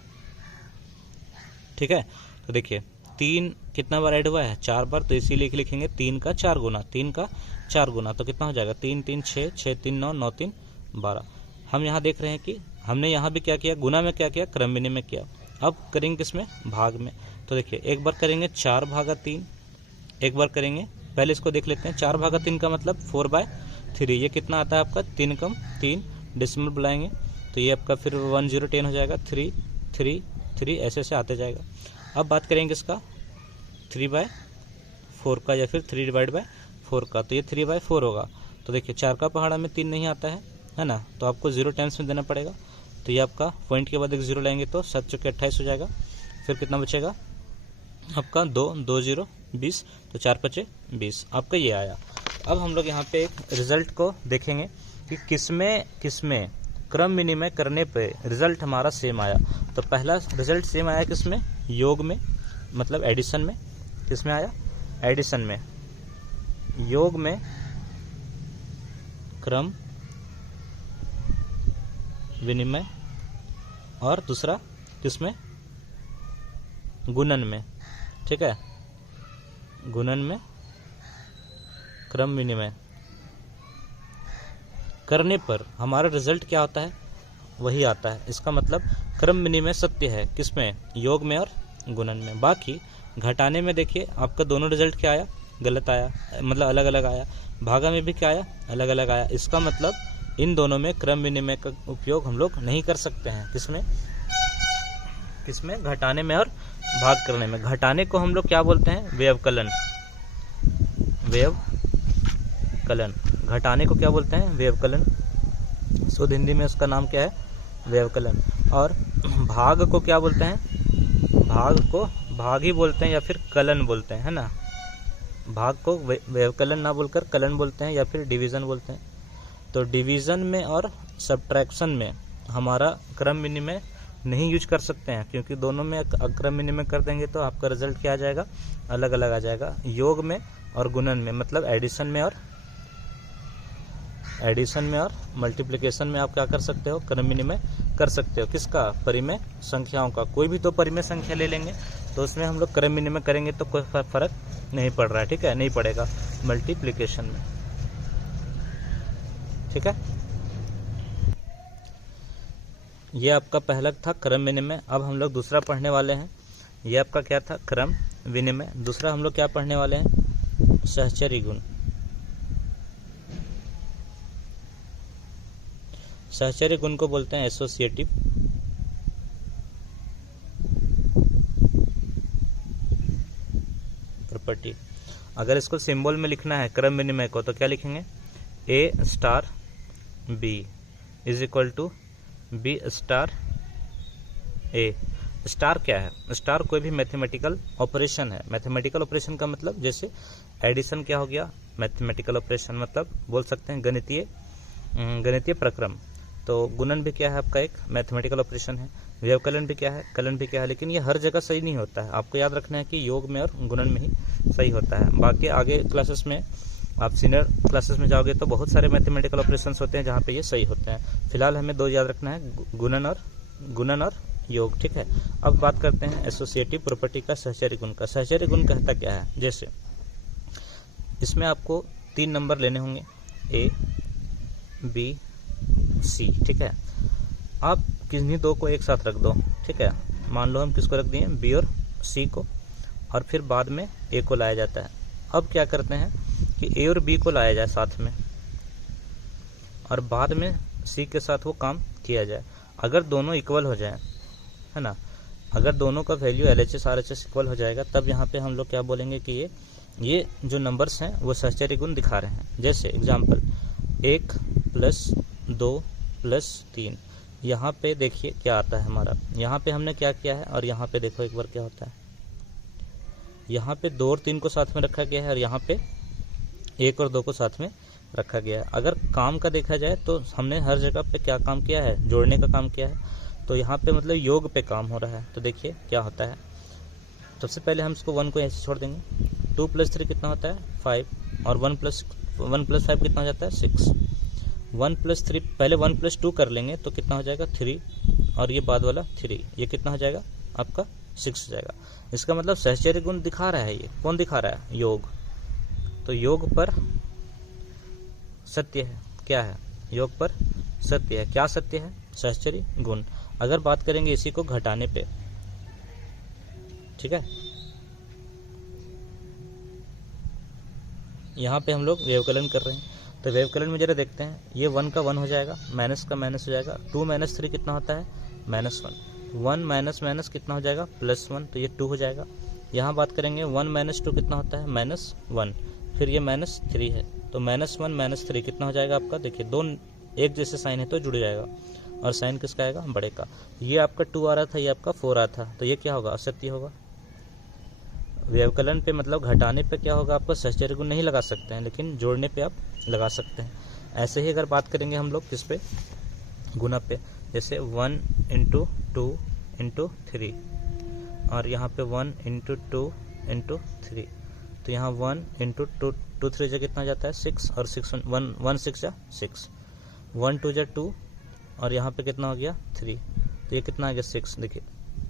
ठीक है। तो देखिए 3 कितना बार ऐड हुआ है, 4 बार, तो इसीलिए लिखेंगे 3 का 4 गुना, 3 का 4 गुना, तो कितना हो जाएगा 3 3 6, 6 3 9, 9 3 12। हम यहाँ देख रहे हैं कि हमने यहाँ भी क्या किया, गुना में क्या किया, क्रम विनिमय किया। अब करेंगे किसमें, भाग में। तो देखिए एक बार करेंगे 4/3, एक बार करेंगे, पहले इसको देख लेते हैं। 4/3 का मतलब 4/3, ये कितना आता है आपका 3 कम 3, डेसिमल बुलाएंगे तो ये आपका फिर 1 0 10 हो जाएगा, 3 3 3 ऐसे ऐसे आते जाएगा। अब बात करेंगे इसका 3/4 का या फिर 3/4 का, तो ये 3/4 होगा। तो देखिए 4 का पहाड़ा में 3 नहीं आता है ना, तो आपको 0 टाइम्स में देना पड़ेगा। तो ये आपका पॉइंट के बाद एक 0 लाएंगे तो 7 चौके 28 हो जाएगा। फिर कितना बचेगा आपका 2 2 0 20, तो 4 5 20 आपका ये आया। अब हम लोग यहाँ पे एक रिजल्ट को देखेंगे कि किसमें क्रम विनिमय करने पे रिजल्ट हमारा सेम आया। तो पहला रिजल्ट सेम आया किसमें, योग में, मतलब एडिशन में। किसमें आया, एडिशन में, योग में क्रम विनिमय, और दूसरा किसमें, गुणन में। ठीक है, गुणन में क्रम विनिमय करने पर हमारा रिजल्ट क्या होता है, वही आता है। इसका मतलब क्रम विनिमय सत्य है किसमें, योग में और गुणन में। बाकी घटाने में देखिए आपका दोनों रिजल्ट क्या आया, गलत आया, मतलब अलग अलग आया। भागा में भी क्या आया, अलग अलग आया। इसका मतलब इन दोनों में क्रम विनिमय का उपयोग हम लोग नहीं कर सकते हैं। किसमें घटाने में और भाग करने में। घटाने को हम लोग क्या बोलते हैं, व्यवकलन। व्यवकलन, घटाने को क्या बोलते हैं, व्यवकलन। शुद्ध हिंदी में उसका नाम क्या है, व्यवकलन। और भाग को क्या बोलते हैं, भाग को भाग ही बोलते हैं या फिर कलन बोलते हैं, है ना। भाग को व्यवकलन ना बोलकर कलन बोलते हैं या फिर डिवीजन बोलते हैं। तो डिवीजन में और सब्ट्रैक्शन में हमारा क्रम विनिमय नहीं यूज कर सकते हैं, क्योंकि दोनों में क्रम विनिमय कर देंगे तो आपका रिजल्ट क्या आ जाएगा, अलग अलग आ जाएगा। योग में और गुणन में, मतलब एडिशन में और मल्टीप्लिकेशन में आप क्या कर सकते हो, क्रम विनिमय कर सकते हो। किसका, परिमेय संख्याओं का। कोई भी तो परिमेय संख्या ले लेंगे तो उसमें हम लोग क्रम विनिमय करेंगे तो कोई फर्क नहीं पड़ रहा है। ठीक है, नहीं पड़ेगा मल्टीप्लिकेशन में। ठीक है, ये आपका पहला था क्रम विनिमय। अब हम लोग दूसरा पढ़ने वाले हैं। ये आपका क्या था, क्रम विनिमय। दूसरा हम लोग क्या पढ़ने वाले हैं, सहचर्य गुण। सहचर्य गुण को बोलते हैं एसोसिएटिव प्रॉपर्टी। अगर इसको सिंबल में लिखना है क्रम विनिमय को तो क्या लिखेंगे, A star B is equal to B star A। Star क्या है, स्टार कोई भी मैथमेटिकल ऑपरेशन है। मैथमेटिकल ऑपरेशन का मतलब जैसे एडिशन क्या हो गया, मैथमेटिकल ऑपरेशन, मतलब बोल सकते हैं गणितीय प्रक्रम। तो गुणन भी क्या है आपका, एक मैथमेटिकल ऑपरेशन है। व्यवकलन भी क्या है, कलन भी क्या है। लेकिन ये हर जगह सही नहीं होता है, आपको याद रखना है कि योग में और गुणन में ही सही होता है। बाकी आगे क्लासेस में, आप सीनियर क्लासेस में जाओगे तो बहुत सारे मैथमेटिकल ऑपरेशंस होते हैं जहाँ पे ये सही होते हैं। फिलहाल हमें दो याद रखना है, गुणन और योग। ठीक है, अब बात करते हैं एसोसिएटिव प्रॉपर्टी का, सहचर्य गुण का। सहचर्य गुण कहता क्या है, जैसे इसमें आपको 3 नंबर लेने होंगे, A B C। ठीक है, आप किन्हीं दो को एक साथ रख दो। ठीक है, मान लो हम किसको रख दिए, B और C को, और फिर बाद में A को लाया जाता है। अब क्या करते हैं कि A और B को लाया जाए साथ में, और बाद में C के साथ वो काम किया जाए। अगर दोनों इक्वल हो जाए, है ना, अगर दोनों का वैल्यू LHS RHS इक्वल हो जाएगा, तब यहाँ पे हम लोग क्या बोलेंगे कि ये जो नंबर्स हैं वो सहचर्य गुण दिखा रहे हैं। जैसे एग्जाम्पल 1 + 2 + 3, यहाँ पे देखिए क्या आता है हमारा। यहाँ पे हमने क्या किया है, और यहाँ पे देखो एक बार क्या होता है। यहाँ पे 2 और 3 को साथ में रखा गया है, और यहाँ पे 1 और 2 को साथ में रखा गया है। अगर काम का देखा जाए तो हमने हर जगह पे क्या काम किया है, जोड़ने का काम किया है। तो यहाँ पे मतलब योग पे काम हो रहा है। तो देखिए क्या होता है, सबसे पहले हम इसको 1 को ऐसे छोड़ देंगे। 2 + 3 कितना होता है, 5, और 1 + 5 कितना हो जाता है, 6। 1 + 3, पहले 1 + 2 कर लेंगे तो कितना हो जाएगा, 3, और ये बाद वाला 3, ये कितना हो जाएगा आपका 6 हो जाएगा। इसका मतलब सहचर्य गुण दिखा रहा है, ये कौन दिखा रहा है, योग। तो योग पर सत्य है, क्या है, योग पर सत्य है। क्या सत्य है, सहचर्य गुण। अगर बात करेंगे इसी को घटाने पे, ठीक है, यहाँ पे हम लोग व्यवकलन कर रहे हैं, तो व्यवकलन में जरा देखते हैं, ये 1 का 1 हो जाएगा, माइनस का माइनस हो जाएगा, 2 - 3 कितना होता है, -1, 1 माइनस माइनस कितना हो जाएगा, +1, तो ये 2 हो जाएगा। यहाँ बात करेंगे 1 - 2 कितना होता है, -1, फिर ये -3 है, तो -1 - 3 कितना हो जाएगा आपका, देखिए दो एक जैसे साइन है तो जुड़ जाएगा, और साइन किसका आएगा, बड़े का। ये आपका 2 आ रहा था, ये आपका 4 आ रहा था, तो ये क्या होगा, असत्य होगा। व्यवकलन पे मतलब घटाने पे क्या होगा, आपको सहचर्य गुण नहीं लगा सकते हैं, लेकिन जोड़ने पे आप लगा सकते हैं। ऐसे ही अगर बात करेंगे हम लोग किस पे, गुना पे, जैसे 1 × 2 × 3, और यहाँ पे 1 × 2 × 3, तो यहाँ 1 × 2 2 3 जा कितना जाता है, 6, और 6 1 6 जा 6, 1 2 जा 2, और यहाँ पे कितना हो गया 3, तो ये कितना आ गया 6। देखिए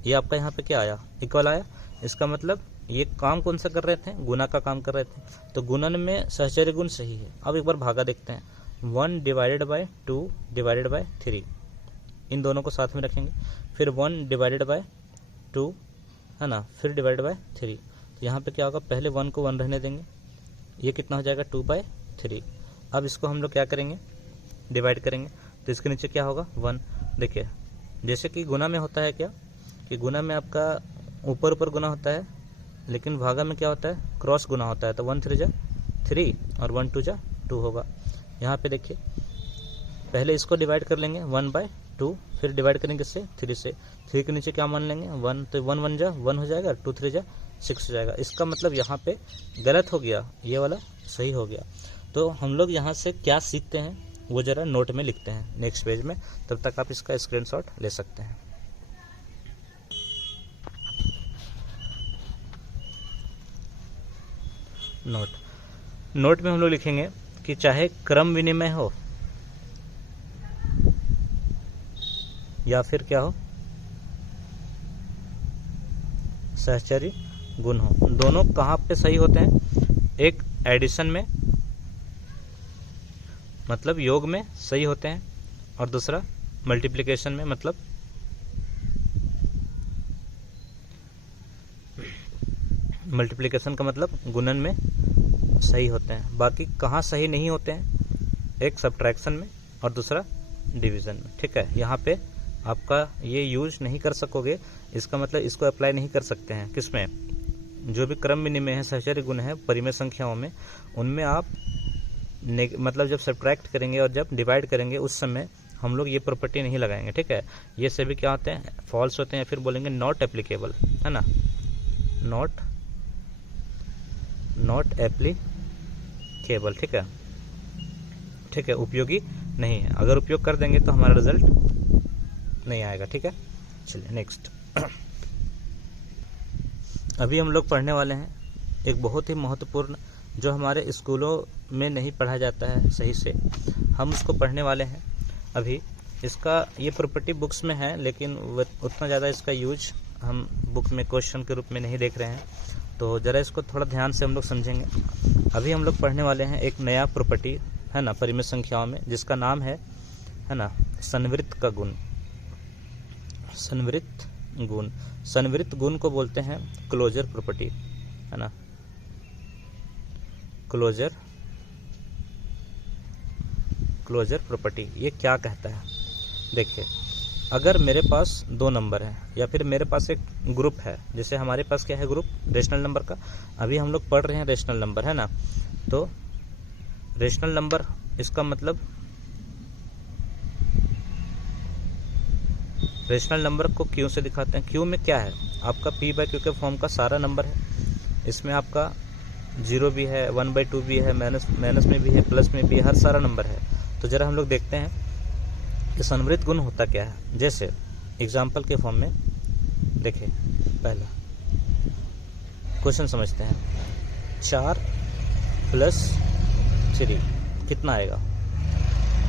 ये आपका यहाँ पे क्या आया, इक्वल आया। इसका मतलब ये काम कौन सा कर रहे थे, गुना का काम कर रहे थे, तो गुणन में सहचर्य गुण सही है। अब एक बार भागा देखते हैं, 1 / 2 / 3, इन दोनों को साथ में रखेंगे, फिर 1 / 2 है ना, फिर / 3, तो यहाँ पे क्या होगा, पहले 1 को 1 रहने देंगे, ये कितना हो जाएगा 2/3। अब इसको हम लोग क्या करेंगे, डिवाइड करेंगे, तो इसके नीचे क्या होगा 1। देखिए जैसे कि गुना में होता है क्या, कि गुना में आपका ऊपर ऊपर गुना होता है, लेकिन भागा में क्या होता है, क्रॉस गुना होता है, तो 1 3 जा 3 और 1 2 जा 2 होगा। यहाँ पे देखिए पहले इसको डिवाइड कर लेंगे 1/2, फिर डिवाइड करेंगे इससे 3 से, 3 के नीचे क्या मान लेंगे 1, तो 1 1 जा 1 हो जाएगा, 2 3 जा 6 हो जाएगा। इसका मतलब यहाँ पे गलत हो गया, ये वाला सही हो गया। तो हम लोग यहाँ से क्या सीखते हैं वो जरा नोट में लिखते हैं नेक्स्ट पेज में, तब तक आप इसका स्क्रीनशॉट ले सकते हैं। नोट में हम लोग लिखेंगे कि चाहे क्रम विनिमय हो या फिर क्या हो, सहचर्य गुण हो, दोनों कहाँ पे सही होते हैं, एक एडिशन में मतलब योग में सही होते हैं, और दूसरा मल्टीप्लिकेशन में मतलब मल्टीप्लिकेशन का मतलब गुणन में सही होते हैं। बाकी कहाँ सही नहीं होते हैं, एक सब्ट्रैक्शन में और दूसरा डिवीज़न में, ठीक है। यहाँ पे आपका ये यूज नहीं कर सकोगे, इसका मतलब इसको अप्लाई नहीं कर सकते हैं किसमें, जो भी क्रम विनिमय है, सहचर्य गुण है परिमेय संख्याओं में, उनमें आप मतलब जब सब्ट्रैक्ट करेंगे और जब डिवाइड करेंगे उस समय हम लोग ये प्रॉपर्टी नहीं लगाएंगे, ठीक है। ये सभी क्या होते हैं, फॉल्स होते हैं, या फिर बोलेंगे नॉट एप्लीकेबल, है ना, नॉट एप्लीकेबल, ठीक है, ठीक है, उपयोगी नहीं है। अगर उपयोग कर देंगे तो हमारा रिजल्ट नहीं आएगा, ठीक है। चलिए नेक्स्ट अभी हम लोग पढ़ने वाले हैं एक बहुत ही महत्वपूर्ण, जो हमारे स्कूलों में नहीं पढ़ा जाता है सही से, हम उसको पढ़ने वाले हैं अभी। इसका ये प्रॉपर्टी बुक्स में है, लेकिन उतना ज़्यादा इसका यूज हम बुक में क्वेश्चन के रूप में नहीं देख रहे हैं, तो ज़रा इसको थोड़ा ध्यान से हम लोग समझेंगे। अभी हम लोग पढ़ने वाले हैं एक नया प्रॉपर्टी, है ना, परिमेय संख्याओं में, जिसका नाम है ना, संवृत्त का गुण। संवृत्त गुण को बोलते हैं क्लोजर प्रॉपर्टी, है ना, क्लोजर प्रॉपर्टी। ये क्या कहता है, देखिए अगर मेरे पास 2 नंबर है, या फिर मेरे पास एक ग्रुप है, जैसे हमारे पास क्या है ग्रुप, रेशनल नंबर का। अभी हम लोग पढ़ रहे हैं रेशनल नंबर, है ना, तो रेशनल नंबर इसका मतलब रेशनल नंबर को क्यू से दिखाते हैं। क्यू में क्या है, आपका p/q के फॉर्म का सारा नंबर है, इसमें आपका 0 भी है, 1/2 भी है, माइनस में भी है, प्लस में भी है, हर सारा नंबर है। तो जरा हम लोग देखते हैं कि संवृत्त गुण होता क्या है। जैसे एग्जाम्पल के फॉर्म में देखिए, पहला क्वेश्चन समझते हैं, 4 + 3 कितना आएगा,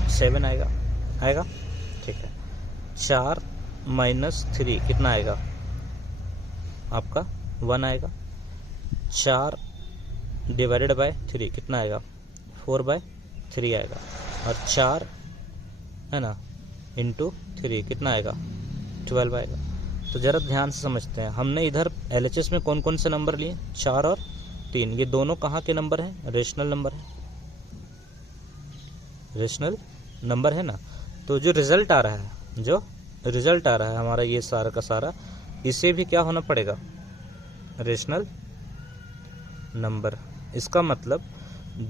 7 आएगा, ठीक है। 4 - 3 कितना आएगा, आपका 1 आएगा। 4 डिवाइडेड बाय 3 कितना आएगा 4/3 आएगा। और 4 है ना इंटू 3 कितना आएगा 12 आएगा। तो ज़रा ध्यान से समझते हैं, हमने इधर LHS में कौन कौन से नंबर लिए 4 और 3, ये दोनों कहाँ के नंबर हैं, रेशनल नंबर है, रेशनल नंबर है ना। तो जो रिजल्ट आ रहा है हमारा ये सारा का सारा, इसे भी क्या होना पड़ेगा रेशनल नंबर। इसका मतलब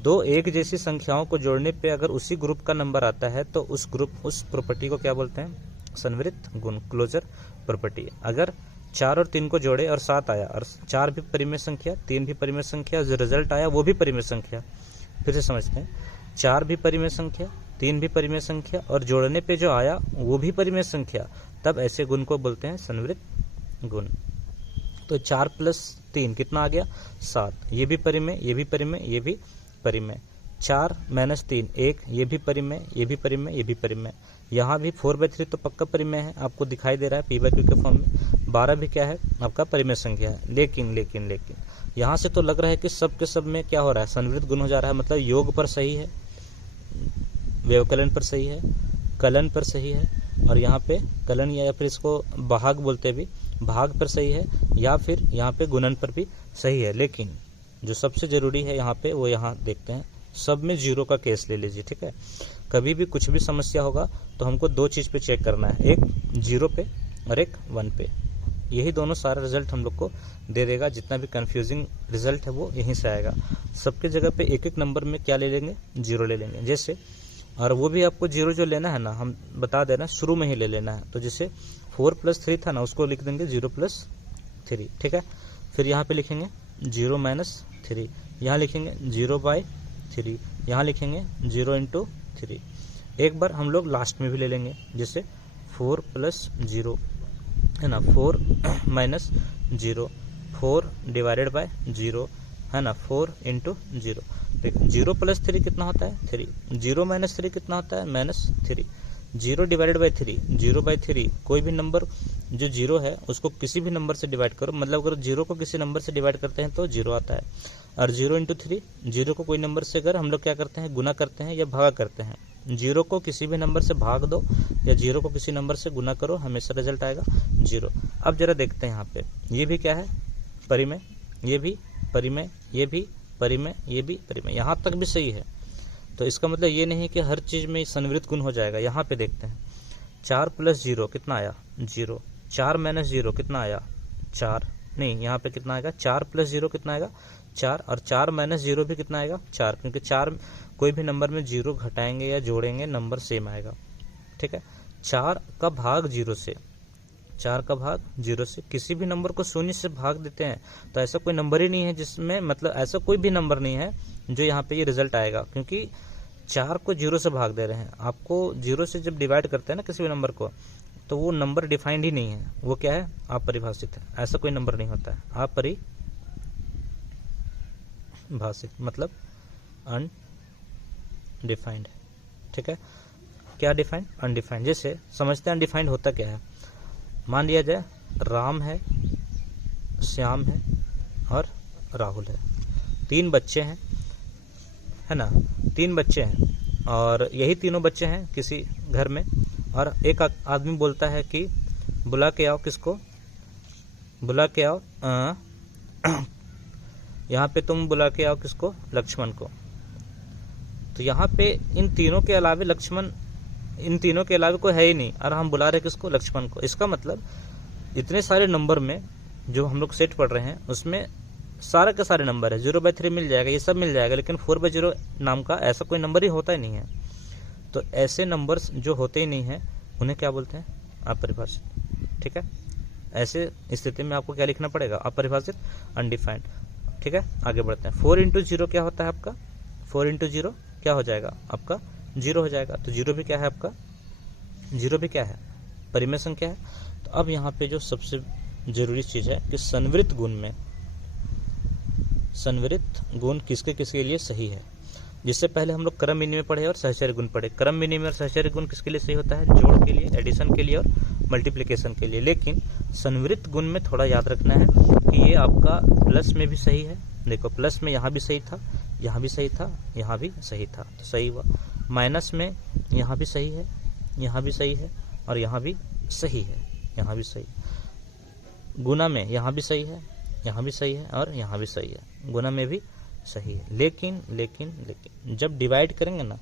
दो एक जैसी संख्याओं को जोड़ने पे अगर उसी ग्रुप का नंबर आता है तो उस प्रॉपर्टी को क्या बोलते हैं संवृत गुण, क्लोजर प्रॉपर्टी। अगर 4 और 3 को जोड़े और 7 आया और 4 भी परिमेय संख्या 3 भी परिमेय संख्या, जो रिजल्ट आया वो भी परिमेय संख्या। फिर से समझते हैं, 4 भी परिमेय संख्या 3 भी परिमेय संख्या और जोड़ने पे जो आया वो भी परिमेय संख्या, तब ऐसे गुण को बोलते हैं संवृत गुण। तो 4 + 3 कितना आ गया 7, ये भी परिमेय ये भी परिमेय ये भी परिमेय। 4 - 3 1, ये भी परिमेय ये भी परिमेय ये भी परिमेय। यहाँ भी 4/3 तो पक्का परिमेय है, आपको दिखाई दे रहा है P/Q के फॉर्म में। 12 भी क्या है आपका परिमेय संख्या है। लेकिन यहाँ से तो लग रहा है कि सब के सब में क्या हो रहा है संवृत गुण हो जा रहा है, मतलब योग पर सही है, व्यवकलन पर सही है, कलन पर सही है, और यहाँ पे कलन या फिर इसको भाग बोलते भी, भाग पर सही है, या फिर यहाँ पे गुणन पर भी सही है। लेकिन जो सबसे ज़रूरी है यहाँ पे वो यहाँ देखते हैं, सब में 0 का केस ले लीजिए, ठीक है। कभी भी कुछ भी समस्या होगा तो हमको 2 चीज़ पे चेक करना है, एक 0 पे और एक 1 पे। यही दोनों सारा रिजल्ट हम लोग को दे देगा। जितना भी कंफ्यूजिंग रिजल्ट है वो यहीं से आएगा। सबके जगह पे एक नंबर में क्या ले लेंगे 0 ले लेंगे जैसे, और वो भी आपको 0 जो लेना है ना, हम बता देना शुरू में ही ले लेना है। तो जैसे 4 + 3 था ना, उसको लिख देंगे 0 + 3, ठीक है। फिर यहाँ पे लिखेंगे 0 - 3, यहाँ लिखेंगे 0/3, यहाँ लिखेंगे 0 × 3। एक बार हम लोग लास्ट में भी ले लेंगे, जैसे 4 + 0 है ना, 4 - 0, 4 डिवाइडेड बाय 0 है ना, 4 × 0। देखो 0 + 3 कितना होता है 3, 0 - 3 कितना होता है -3, 0 डिवाइडेड बाय 3 0/3। कोई भी नंबर जो 0 है उसको किसी भी नंबर से डिवाइड करो, मतलब अगर 0 को किसी नंबर से डिवाइड करते हैं तो 0 आता है। और 0 × 3, 0 को कोई नंबर से अगर हम लोग क्या करते हैं गुना करते हैं या भागा करते हैं, 0 को किसी भी नंबर से भाग दो या 0 को किसी नंबर से गुना करो, हमेशा रिजल्ट आएगा 0। अब जरा देखते हैं यहाँ पे, ये भी क्या है परिमेय, ये भी परिमेय, ये भी परिमेय, ये भी परिमेय, यहाँ तक भी सही है। तो इसका मतलब ये नहीं कि हर चीज़ में संवृत गुण हो जाएगा। यहाँ पे देखते हैं 4 + 0 कितना आया 0, 4 - 0 कितना आया 4, नहीं यहाँ पे कितना आएगा 4 + 0 कितना आएगा 4, और 4 - 0 भी कितना आएगा 4, क्योंकि 4 कोई भी नंबर में 0 घटाएंगे या जोड़ेंगे नंबर सेम आएगा, ठीक है। 4 का भाग 0 से, 4 का भाग 0 से, किसी भी नंबर को 0 से भाग देते हैं तो ऐसा कोई नंबर ही नहीं है जिसमें, मतलब ऐसा कोई भी नंबर नहीं है जो यहाँ पे ये रिजल्ट आएगा, क्योंकि 4 को 0 से भाग दे रहे हैं। आपको 0 से जब डिवाइड करते हैं ना किसी भी नंबर को, तो वो नंबर डिफाइंड ही नहीं है, वो क्या है अपरिभाषित है, ऐसा कोई नंबर नहीं होता है अपरिभाषित, मतलब अनडिफाइंड, ठीक है। क्या डिफाइंड अनडिफाइंड। जैसे समझते हैं अनडिफाइंड होता क्या है, मान लिया जाए राम है, श्याम है और राहुल है, 3 बच्चे हैं, है ना, 3 बच्चे हैं और यही तीनों बच्चे हैं किसी घर में, और एक आदमी बोलता है कि बुला के आओ, किसको बुला के आओ, यहाँ पे तुम बुला के आओ किसको लक्ष्मण को। तो यहाँ पे इन तीनों के अलावा लक्ष्मण, इन तीनों के अलावा कोई है ही नहीं, और हम बुला रहे किसको लक्ष्मण को। इसका मतलब इतने सारे नंबर में जो हम लोग सेट पढ़ रहे हैं उसमें सारे के सारे नंबर है, 0/3 मिल जाएगा, ये सब मिल जाएगा, लेकिन 4/0 नाम का ऐसा कोई नंबर ही होता ही नहीं है। तो ऐसे नंबर्स जो होते ही नहीं है उन्हें क्या बोलते हैं अपरिभाषित, ठीक है। ऐसे स्थिति में आपको क्या लिखना पड़ेगा अपरिभाषित अनडिफाइंड, ठीक है। आगे बढ़ते हैं। 4 × 0 क्या होता है आपका, 4 × 0 क्या हो जाएगा आपका 0 हो जाएगा। तो 0 भी क्या है आपका, 0 भी क्या है परिमेय संख्या है। तो अब यहाँ पे जो सबसे जरूरी चीज़ है कि संवृत गुण में संवृत गुण किसके किसके लिए सही है। जिससे पहले हम लोग क्रम विनिमय पढ़े और सहचर्य गुण पढ़े। क्रम विनिमय और सहचर्य गुण किसके लिए सही होता है, जोड़ के लिए, एडिशन के लिए और मल्टीप्लिकेशन के लिए। लेकिन संवृत गुण में थोड़ा याद रखना है कि ये आपका प्लस में भी सही है, देखो प्लस में यहाँ भी सही था, यहाँ भी सही था, यहाँ भी सही था, तो सही हुआ। माइनस में यहाँ भी सही है, यहाँ भी सही है, और यहाँ भी सही है, यहाँ भी सही। गुना में यहाँ भी सही है, यहाँ भी सही है, और यहाँ भी सही है, गुना में भी सही है। लेकिन लेकिन लेकिन जब डिवाइड करेंगे ना,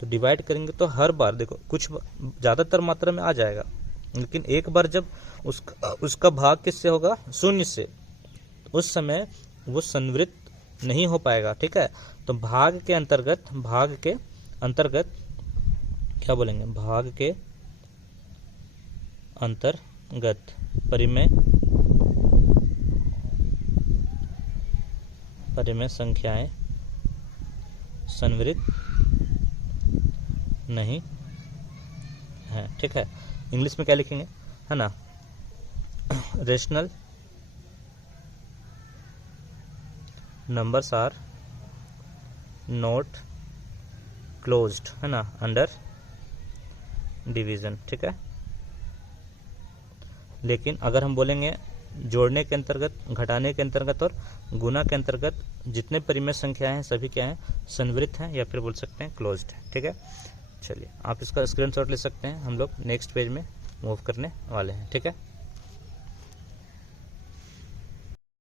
तो डिवाइड करेंगे तो हर बार देखो कुछ ज़्यादातर मात्रा में आ जाएगा, लेकिन एक बार जब उसका भाग किससे होगा, शून्य से, उस समय वो संवृत नहीं हो पाएगा। ठीक है, तो भाग के अंतर्गत क्या बोलेंगे, भाग के अंतर्गत परिमेय संख्याएं संवृत नहीं है। ठीक है, इंग्लिश में क्या लिखेंगे, है ना, rational numbers are not closed, है ना, अंडर डिवीजन। ठीक है, लेकिन अगर हम बोलेंगे जोड़ने के अंतर्गत, घटाने के अंतर्गत और गुना के अंतर्गत जितने परिमेय संख्याएं हैं सभी क्या हैं, संवृत हैं, या फिर बोल सकते हैं क्लोज्ड है। ठीक है, चलिए आप इसका स्क्रीनशॉट ले सकते हैं, हम लोग नेक्स्ट पेज में मूव करने वाले हैं। ठीक है।